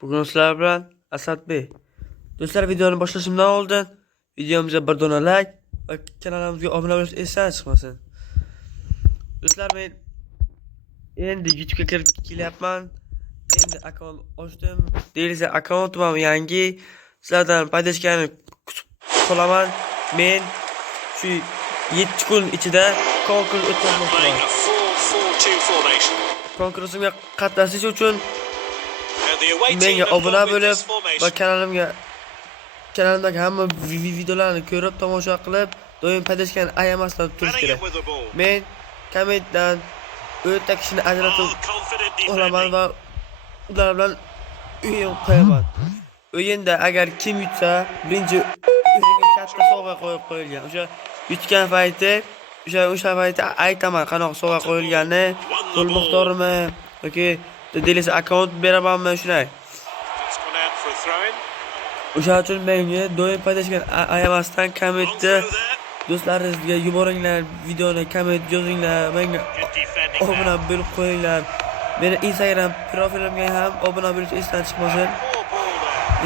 Bugun sizlar bilan Asadbek. Do'stlar, videoni boshlashimdan oldin videomizga bir dona like va kanalimizga obuna bo'lish esdan chiqmasin. Do'stlar, men endi YouTube'ga kirib kelyapman. Endi akkaunt ochdim. Deyilsa akkauntim ham yangi. Sizlardan podeskani kutib qolaman. Men shu 7 kun ichida konkurs o'tkazmoqchiman. Konkursimga qatnashish uchun menga obuna bo'lib va kanalimdagi hamma videolarni ko'rib, tomosha qilib, doim podeskani ayamasdan turish kerak. Men kommentdan 4 ta kishini ajratib olaman va ular bilan o'yin qo'yaman. O'yinda agar kim yutsa, birinchi o'yinga katta sovg'a qo'yib qo'yilgan. O'sha yutgan payti, o'sha payti aytaman qanaqa sovg'a qo'yilgani, pul miqdorini yoki deyilsa akkaunt beramanmi shunday. O'sha uchun menga doim podeskani ayamasdan kommentda do'stlaringizga yuboringlar, videoni komment yozinglar, menga obuna bo'lib qo'yinglar. Meni Instagram profilimga ham obuna bo'lish esdan chiqmasin.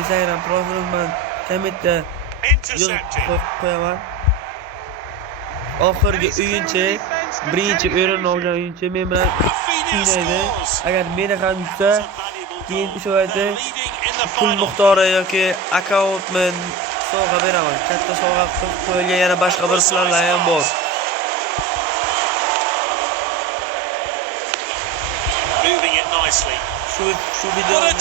Instagram profilimdan kommentda yozib qo'yaman. Oxirgi o'yinchi, birinchi o'rinni olgan o'yinchi men bilan o'ynaydi. Agar meni ham yutsa, keyin o'sha vaqtda pul miqdori yoki akkauntmen sovg'a beraman. Katta sovg'a qilib qo'yilgan yana boshqa bir planlar ham bor. Shu videoni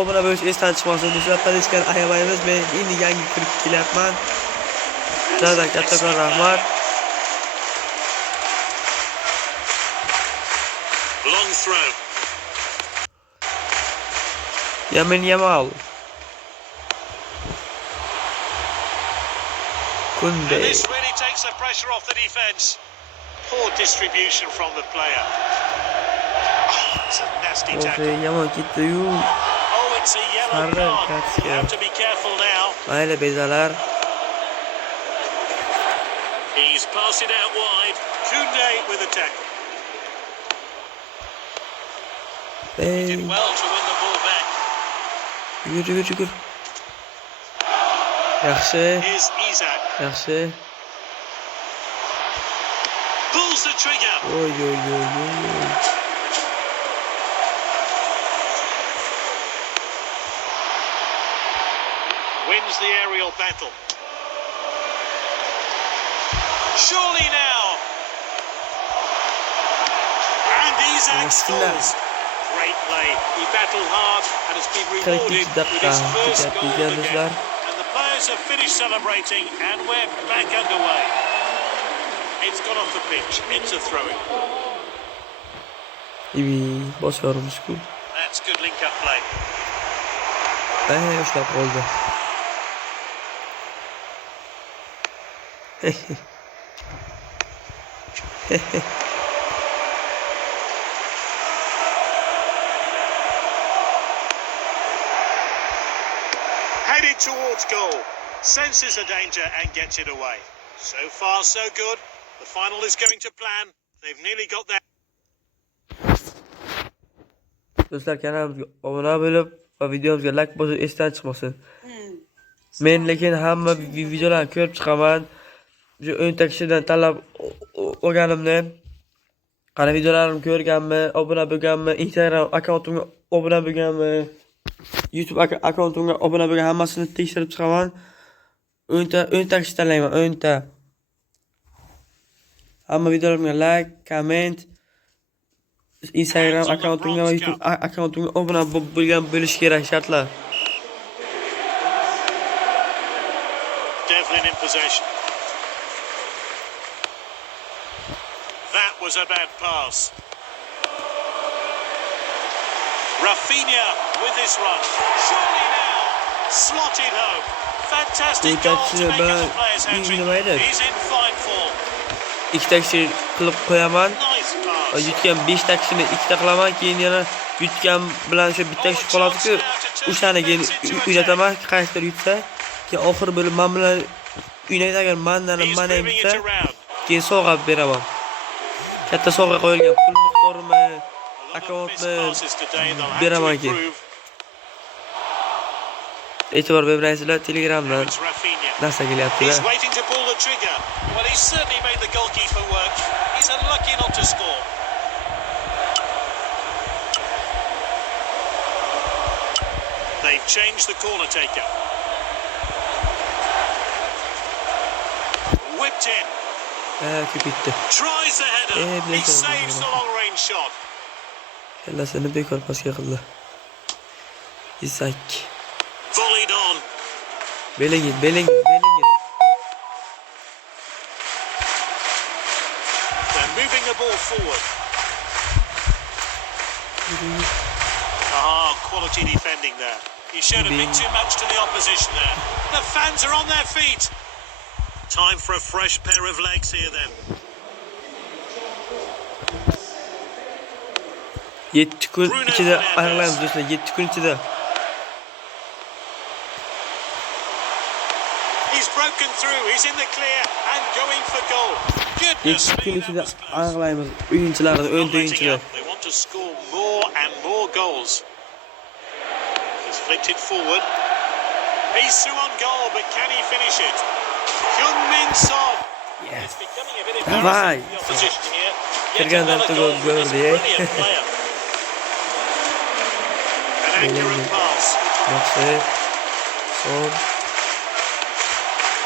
obuna bo'lish esdan chiqmasin. Do'stlar, podeskani ayamaymiz. Men endi yangi kirib kelyapman. Sizlardan kattakon rahmat. Long throw. Yamin Yamal. Kunde. And this really takes the pressure off the defence. Poor distribution from the player. Oh, it's a nasty tackle. Yaman ketdi-yu. Oh, it's a yellow card. You have to be careful now. Mayli bezalar. He's passed it out wide. Kunde with a tackle. Hey. Did well to win the ball back. Yürü. Yaxshi. Here's Isak. Yaxshi. Pulls the trigger. Oy. Wins the aerial battle. Surely now. And Isak scores. Great play. He battled hard and has been rewarded with his first goal of the game. And the players have finished celebrating and we're back underway. It's gone off the pitch. It's a throw-in. Boshqarishku. That's good link-up play. Ushlab qoldi. Headed towards goal. Senses the danger and gets it away. So far, so good. The final is going to plan. They've nearly got there. Do'stlar, kanalimizga obuna bo'lib va videomizga like bosib esdan chiqmasin. Men lekin hamma videolarni ko'rib chiqaman. Shu 10 ta kishidan tanlab olganimni, qana videolarimni ko'rganmi, obuna bo'lganmi, Instagram akkauntimga obuna bo'lganmi, YouTube akkauntimga obuna bo'lgan hammasini tekshirib chiqaman. 10 ta kishi tanlayman, 10 ta. Hamma videolarimga like, comment, Instagram akkauntimga va YouTube akkauntimga obuna bo'lish kerak shartlar. Devlin in possession. That was a bad pass. Rafinha with his run. Surely now. Slotted home. Fantastic goal to make the players hat-trick. He's in fine form. 2 ta kishi qilib qo'yaman. Nice pass. Yutgan 5 ta kishini 2 ta qilaman, keyin yana yutgan bilan shu bitta kishi qoladi-ku, o'shani keyin o'ynataman, qaysidir yutsa, keyin oxir bo'lib men bilan o'ynaydi. Agar mendan mana yutsa, keyin sovg'a beraman. katta sovg'a qo'yilgan pul miqdorini akkauntni beramanki. E'tibor bermaysizlar, Telegramdan narsa kelyapti-da. He's waiting to pull the trigger. Well, he's certainly made the goalkeeper work. He's unlucky not to score. They've changed the corner taker. Whipped in. Ko'p bitti. Tries the header. He saves the long range shot. Kallasini bekor pasga qildi. Isak. Volleyed on. Belingin. They're moving the ball forward. Quality defending there. He showed a bit too much to the opposition there. The fans are on their feet. Time for a fresh pair of legs here then. 7 kun ichida aniqlaymiz do'stlar, 7 kun ichida. He's broken through. He's in the clear and going for goal. Goodness 7 kun me. ichida aniqlaymiz o'yinchilarni, o'yinchilar. They want to score more and more goals. He's flicked it forward. He's through on goal, but can he finish it? Heung-min Son. Yes. It's becoming a bit embarrassing for the opposition here. Yet Kirgandan another turib goal from this ko'rdi. brilliant player. An accurate pass. Yaxshi. Son.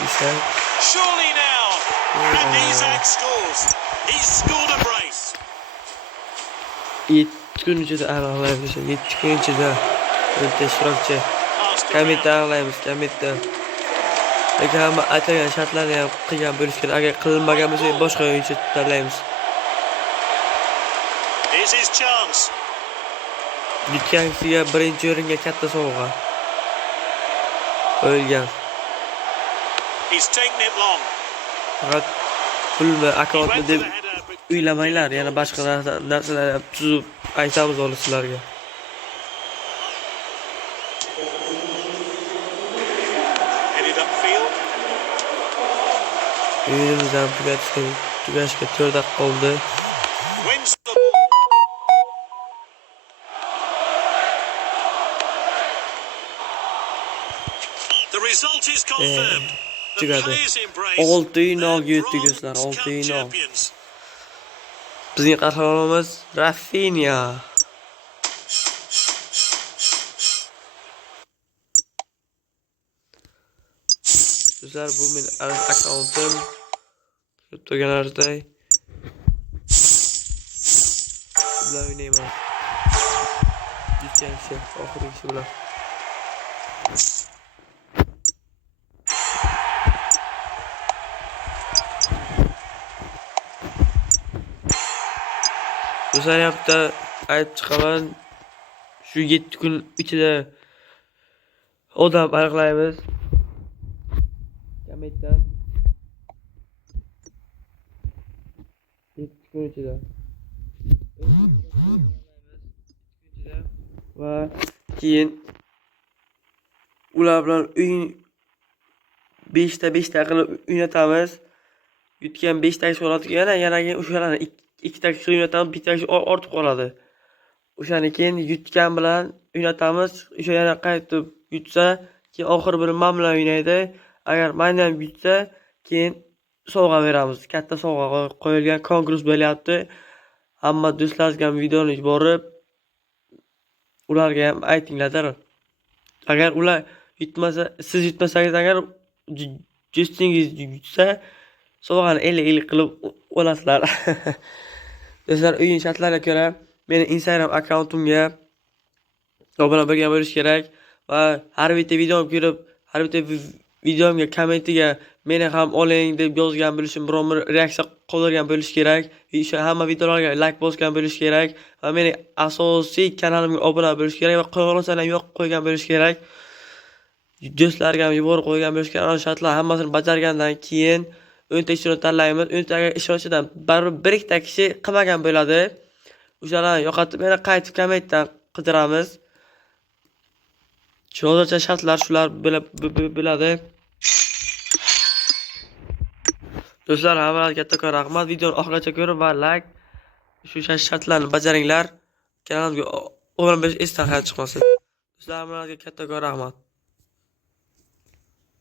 Isak. Surely now. And Isak scores. He's scored a brace. 7 kun ichida aniqlaymiz, 7 kun ichida o'nta ishtirokchi. Kommentda aniqlaymiz, kommentda. Lekin hamma aytilgan shartlarni ham qilgan bo'lish kerak. Agar qilinmagan bo'lsa, boshqa o'yinchi tanlaymiz. Here's his chance. Yutgan kishiga birinchi o'ringa katta sovg'a qo'yilgan. He's taken it long. Faqat pulni, akkauntni deb o'ylamanglar. Yana boshqa narsalar ham tuzib aytamiz hozir sizlarga. Headed upfield. O'yinimizdan tugashga 4 daqiqa qoldi. Wins the ball. The result is confirmed. The tugadi. players embrace. 6-0 yutdik do'stlar, 6-0. Bizning qahramonimiz Rafinha. Do'stlar, bu men akkauntim. Ko'rib turganlaringizdek. Bilan o'ynayman. Yutgan kishi, oxirgisi bilan. Do'stlar, yapda aytib chiqaman. Shu 7 kun ichida odam aniqlaymiz. Kommentdan 7 kun ichida. Va keyin ular bilan o'yin 5 ta qilib o'ynatamiz. Yutgan 5 ta so'ratiga yana o'shalarni 2 ta kishi o'ynatamiz, bitta kishi ortib qoladi. O'shani keyin yutgan bilan o'ynatamiz. O'sha yana qaytib yutsa, keyin oxir bir men bilan o'ynaydi. Agar men ham yutsa, keyin sovg'a beramiz. Katta sovg'a qo'yilgan konkurs bo'lyapti. Hamma do'stlaringizga videoni yuborib, ularga ham aytinglar. Agar ular yutmasa, siz yutmasangiz, agar justingiz yutsa, sovg'ani 50 qilib olasizlar. Do'stlar, o'yin shartlariga ko'ra meni Instagram akkauntimga obuna bo'lgan bo'lish kerak va har bitta videomni ko'rib, har bitta videomga kommentiga meni ham oling deb yozgan bo'lishim, biron bir reaksiya qoldirgan bo'lish kerak. O'sha hamma videolarga like bosgan bo'lish kerak va meni asosiy kanalimga obuna bo'lish kerak va qo'ng'iroqchani ham yo'q qo'ygan bo'lish kerak. Do'stlarga ham yuborib qo'ygan bo'lish kerak. Ana shartlar hammasini bajargandan keyin 10 ta ishtirok tanlaymiz. 10 ta ishtirokchidan baribir bir ikkita kishi qilmagan bo'ladi. O'shalarni yo'qotib yana qaytib kommentdan qidiramiz. Hozircha shartlar shular bo'ladi. Do'stlar, hammalarga kattakon rahmat. Videoni oxirigacha ko'rib va like Shu shartlarni bajaringlar. Kanalimga obuna bo'lish esdan chiqmasin. Sizlarga kattakon rahmat.